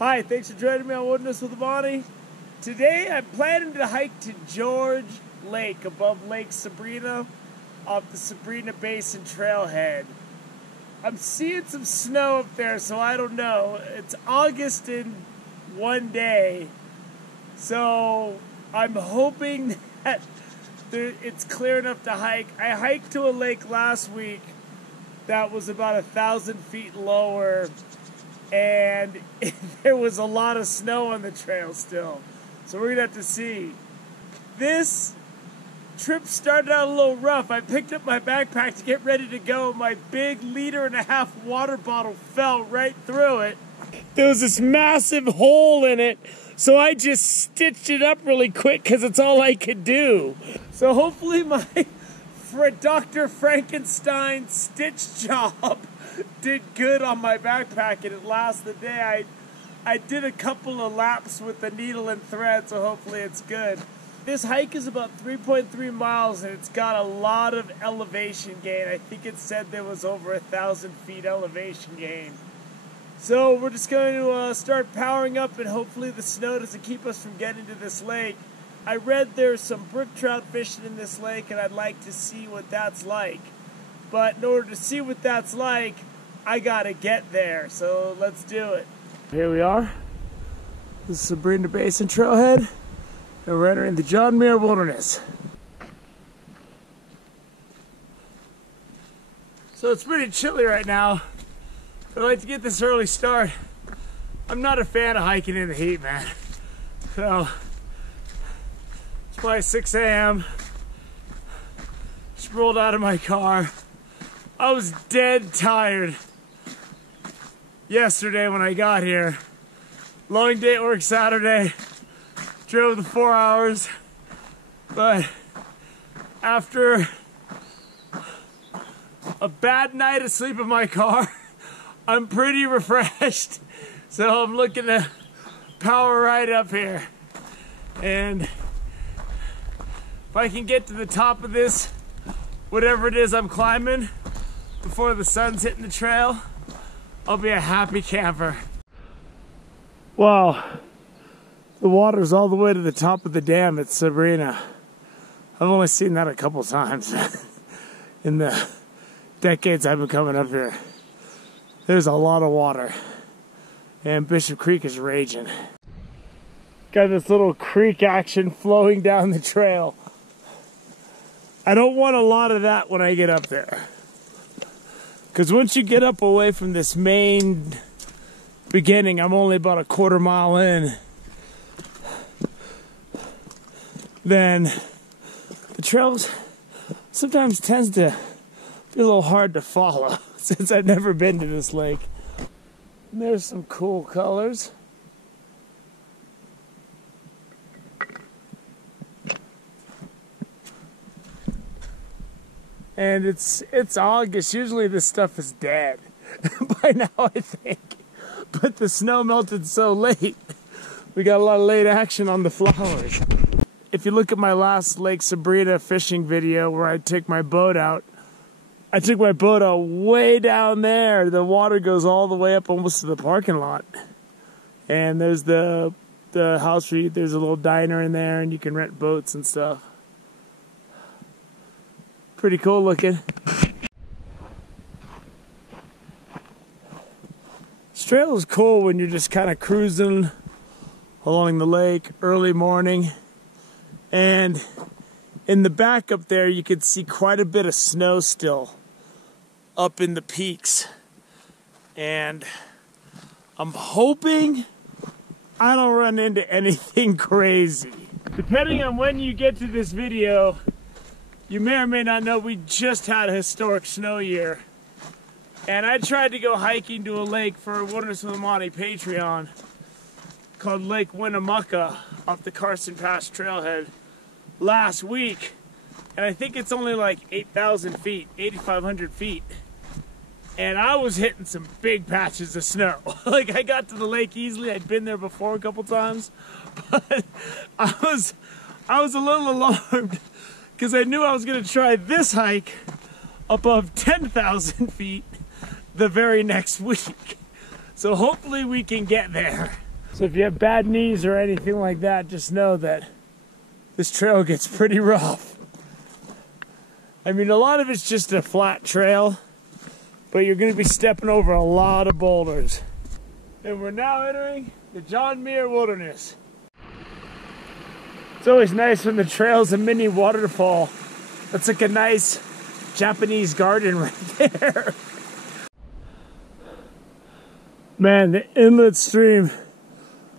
Hi, thanks for joining me on Wilderness with Amani. Today I'm planning to hike to George Lake above Lake Sabrina off the Sabrina Basin Trailhead. I'm seeing some snow up there, so I don't know. It's August in one day, so I'm hoping that it's clear enough to hike. I hiked to a lake last week that was about 1,000 feet lower, and there was a lot of snow on the trail still. So we're gonna have to see. This trip started out a little rough. I picked up my backpack to get ready to go. My big 1.5 liter water bottle fell right through it. There was this massive hole in it, so I just stitched it up really quick because it's all I could do. So hopefully my Dr. Frankenstein stitch job did good on my backpack and it lasted the day. I did a couple of laps with the needle and thread, so hopefully it's good. This hike is about 3.3 miles and it's got a lot of elevation gain. I think it said there was over 1,000 feet elevation gain. So we're just going to start powering up, and hopefully the snow doesn't keep us from getting to this lake. I read there's some brook trout fishing in this lake and I'd like to see what that's like. But in order to see what that's like, I gotta get there, so let's do it. Here we are. This is Sabrina Basin Trailhead, and we're entering the John Muir Wilderness. So it's pretty chilly right now. I'd like to get this early start. I'm not a fan of hiking in the heat, man. So it's probably 6 a.m. Just rolled out of my car. I was dead tired yesterday when I got here. Long day at work Saturday. Drove the 4 hours. But after a bad night of sleep in my car, I'm pretty refreshed. So I'm looking to power right up here. And if I can get to the top of this, whatever it is I'm climbing, before the sun's hitting the trail, I'll be a happy camper. Wow, the water's all the way to the top of the dam at Sabrina. I've only seen that a couple times in the decades I've been coming up here. There's a lot of water, and Bishop Creek is raging. Got this little creek action flowing down the trail. I don't want a lot of that when I get up there, because once you get up away from this main beginning, I'm only about a 1/4 mile in, then the trails sometimes tends to be a little hard to follow since I've never been to this lake. And there's some cool colors. And it's August. Usually this stuff is dead by now, I think. But the snow melted so late. We got a lot of late action on the flowers. If you look at my last Lake Sabrina fishing video where I take my boat out, I took my boat out way down there. The water goes all the way up almost to the parking lot. And there's the house where there's a little diner in there and you can rent boats and stuff. Pretty cool looking. This trail is cool when you're just kind of cruising along the lake early morning. And in the back up there, you could see quite a bit of snow still up in the peaks. And I'm hoping I don't run into anything crazy. Depending on when you get to this video, you may or may not know we just had a historic snow year. And I tried to go hiking to a lake for Wilderness with Amani Patreon called Lake Winnemucca off the Carson Pass Trailhead last week. And I think it's only like 8,000 feet, 8,500 feet. And I was hitting some big patches of snow. Like, I got to the lake easily. I'd been there before a couple times. But I was a little alarmed because I knew I was going to try this hike above 10,000 feet the very next week. So hopefully we can get there. So if you have bad knees or anything like that, just know that this trail gets pretty rough. I mean, a lot of it's just a flat trail, but you're going to be stepping over a lot of boulders. And we're now entering the John Muir Wilderness. It's always nice when the trail's a mini waterfall. That's like a nice Japanese garden right there. Man, the inlet stream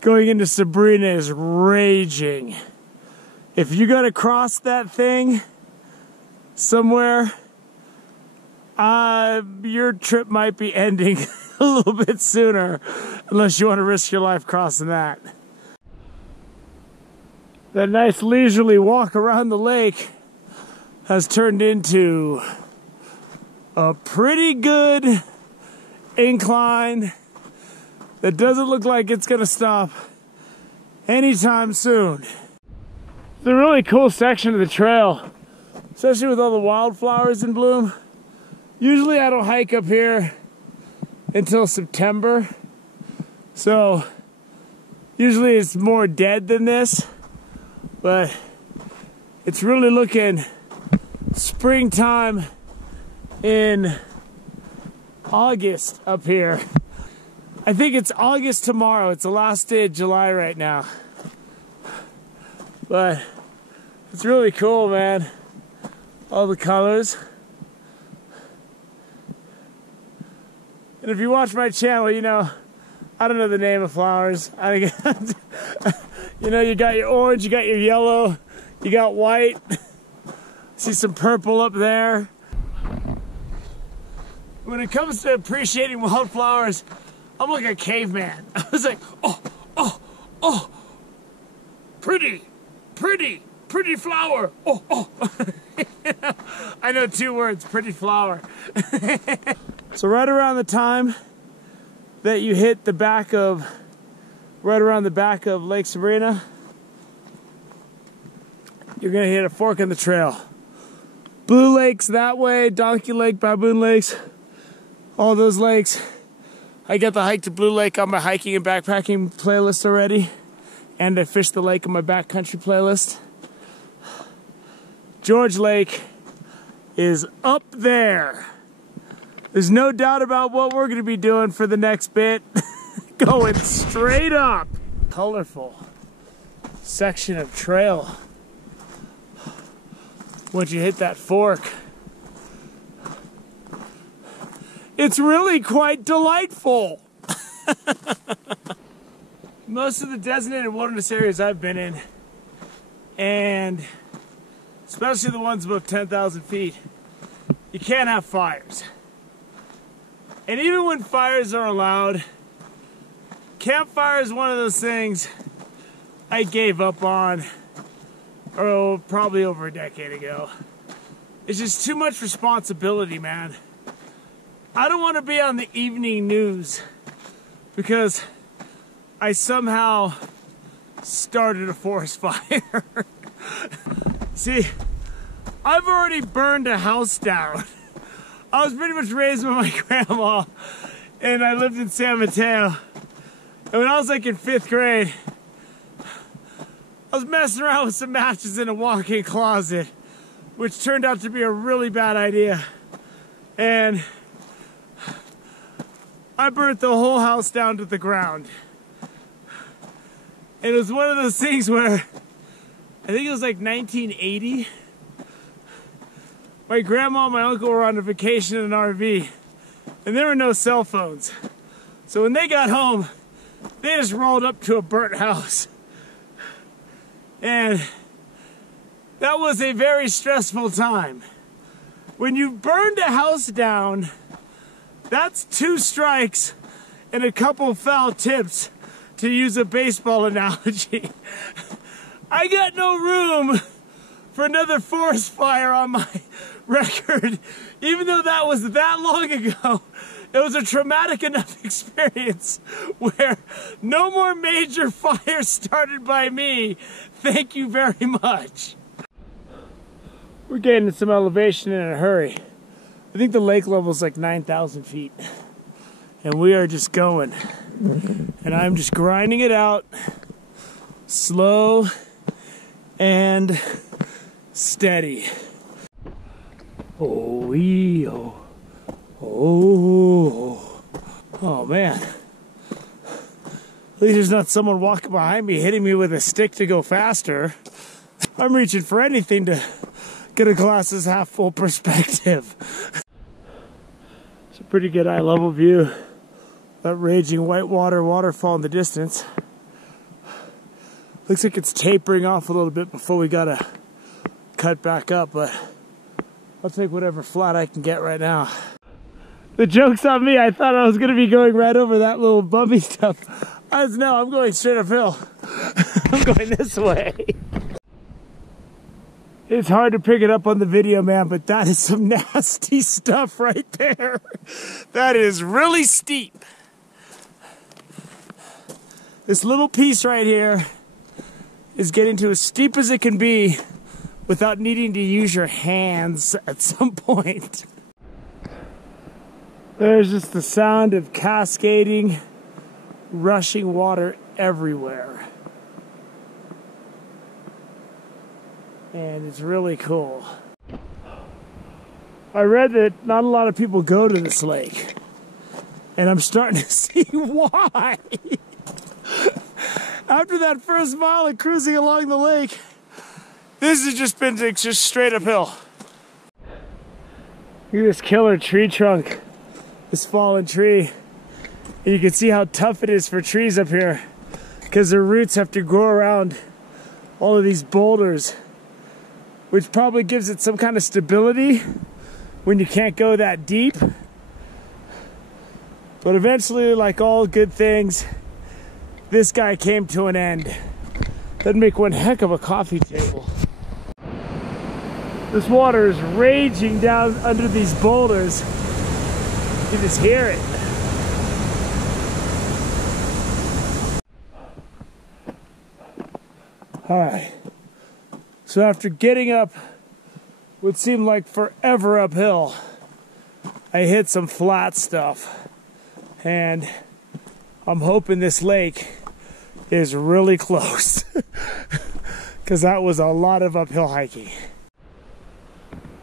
going into Sabrina is raging. If you gotta cross that thing somewhere, your trip might be ending a little bit sooner, unless you want to risk your life crossing that. That nice leisurely walk around the lake has turned into a pretty good incline that doesn't look like it's gonna stop anytime soon. It's a really cool section of the trail, especially with all the wildflowers in bloom. Usually I don't hike up here until September, so usually it's more dead than this, but it's really looking springtime in August up here. I think it's August tomorrow. It's the last day of July right now. But it's really cool, man. All the colors. And if you watch my channel, you know, I don't know the name of flowers. You know, you got your orange, you got your yellow, you got white. See some purple up there. When it comes to appreciating wildflowers, I'm like a caveman. I was like, oh, pretty flower. Oh. I know 2 words, pretty flower. So right around the time that you hit right around the back of Lake Sabrina, you're gonna hit a fork in the trail. Blue Lake's that way, Donkey Lake, Baboon Lakes, all those lakes. I got the hike to Blue Lake on my hiking and backpacking playlist already, and I fished the lake on my backcountry playlist. George Lake is up there. There's no doubt about what we're gonna be doing for the next bit. Going straight up. Colorful section of trail. Once you hit that fork, it's really quite delightful. Most of the designated wilderness areas I've been in, and especially the ones above 10,000 feet, you can't have fires. And even when fires are allowed, campfire is one of those things I gave up on, probably over a decade ago. It's just too much responsibility, man. I don't want to be on the evening news because I somehow started a forest fire. See, I've already burned a house down. I was pretty much raised by my grandma, and I lived in San Mateo. And when I was like in 5th grade, I was messing around with some matches in a walk-in closet, which turned out to be a really bad idea. And I burnt the whole house down to the ground. And it was one of those things where, I think it was like 1980, my grandma and my uncle were on a vacation in an RV, and there were no cell phones. So when they got home, they just rolled up to a burnt house. And that was a very stressful time. When you burned a house down, that's 2 strikes and a couple foul tips, to use a baseball analogy. I got no room for another forest fire on my record, even though that was that long ago. It was a traumatic enough experience where no more major fires started by me. Thank you very much. We're getting some elevation in a hurry. I think the lake level is like 9,000 feet. And we are just going. and I'm just grinding it out slow and steady. Oh, oh man. At least there's not someone walking behind me hitting me with a stick to go faster. I'm reaching for anything to get a glasses half full perspective. It's a pretty good eye level view. That raging whitewater waterfall in the distance. Looks like it's tapering off a little bit before we gotta cut back up, but I'll take whatever flat I can get right now. The joke's on me. I thought I was gonna be going right over that little bumpy stuff. No, I'm going straight uphill. I'm going this way. It's hard to pick it up on the video, man, but that is some nasty stuff right there. That is really steep. This little piece right here is getting to as steep as it can be without needing to use your hands at some point. There's just the sound of cascading, rushing water everywhere. And it's really cool. I read that not a lot of people go to this lake, and I'm starting to see why. After that first mile of cruising along the lake, this has just been just straight uphill. Look at this killer tree trunk, this fallen tree. And you can see how tough it is for trees up here because their roots have to grow around all of these boulders, which probably gives it some kind of stability when you can't go that deep. But eventually, like all good things, this guy came to an end. That'd make one heck of a coffee table. This water is raging down under these boulders. You can just hear it. All right. So after getting up what seemed like forever uphill, I hit some flat stuff. And I'm hoping this lake is really close because that was a lot of uphill hiking.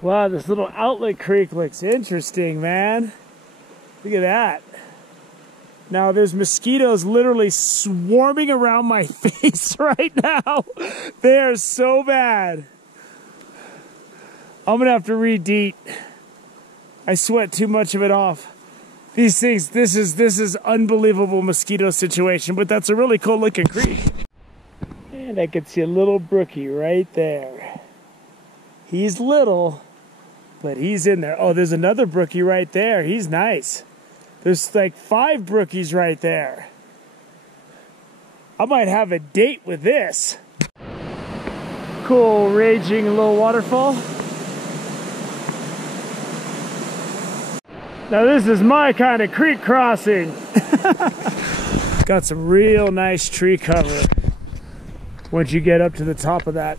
Wow, this little outlet creek looks interesting, man. Look at that. Now there's mosquitoes literally swarming around my face right now. They are so bad. I'm gonna have to re-deet. I sweat too much of it off. These things, this is unbelievable mosquito situation, but that's a really cool looking creek. And I can see a little brookie right there. He's little, but he's in there. Oh, there's another brookie right there. He's nice. There's like 5 brookies right there. I might have a date with this. Cool, raging little waterfall. Now this is my kind of creek crossing. Got some real nice tree cover once you get up to the top of that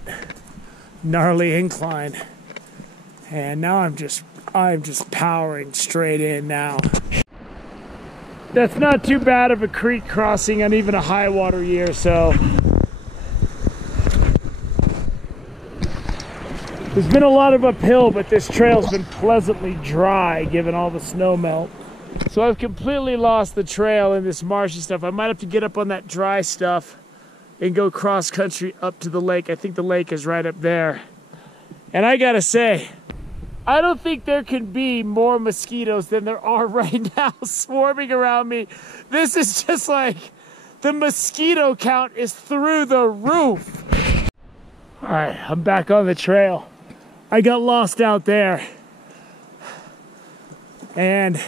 gnarly incline. And now I'm just powering straight in now. That's not too bad of a creek crossing on even a high water year, so. There's been a lot of uphill, but this trail's been pleasantly dry given all the snow melt. So I've completely lost the trail in this marshy stuff. I might have to get up on that dry stuff and go cross country up to the lake. I think the lake is right up there. And I gotta say, I don't think there can be more mosquitoes than there are right now swarming around me. This is just like, the mosquito count is through the roof. All right, I'm back on the trail. I got lost out there. And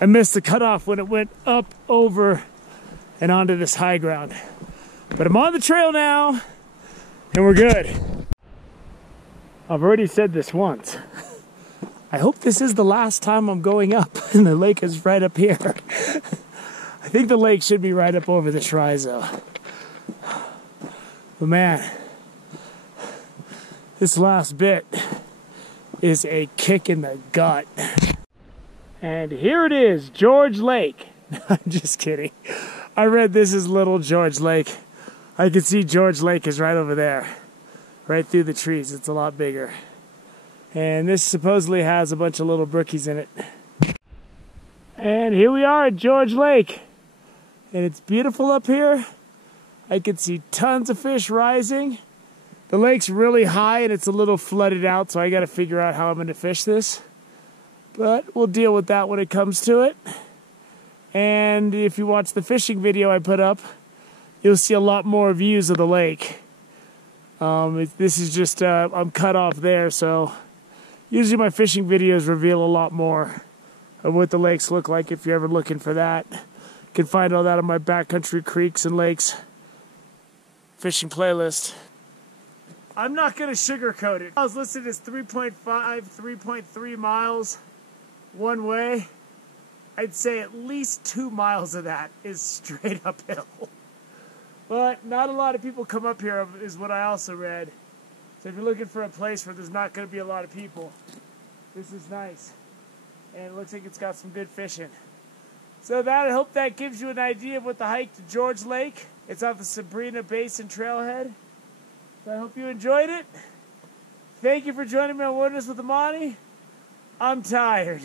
I missed the cutoff when it went up, over, and onto this high ground. But I'm on the trail now, and we're good. I've already said this once. I hope this is the last time I'm going up, and the lake is right up here. I think the lake should be right up over the Trizo. But man, this last bit is a kick in the gut. And here it is, George Lake. I'm just kidding. I read this is Little George Lake. I can see George Lake is right over there. Right through the trees. It's a lot bigger. And this supposedly has a bunch of little brookies in it. And here we are at George Lake. And it's beautiful up here. I can see tons of fish rising. The lake's really high and it's a little flooded out, so I got to figure out how I'm going to fish this. But we'll deal with that when it comes to it. And if you watch the fishing video I put up, you'll see a lot more views of the lake. This is just, I'm cut off there, so usually my fishing videos reveal a lot more of what the lakes look like if you're ever looking for that. You can find all that on my Backcountry Creeks and Lakes fishing playlist. I'm not going to sugarcoat it. I was listed as 3.5, 3.3 miles one way. I'd say at least 2 miles of that is straight uphill. But not a lot of people come up here is what I also read. So if you're looking for a place where there's not going to be a lot of people, this is nice. And it looks like it's got some good fishing. So I hope that gives you an idea of what the hike to George Lake. It's off the Sabrina Basin Trailhead. So I hope you enjoyed it. Thank you for joining me on Wilderness with Amani. I'm tired.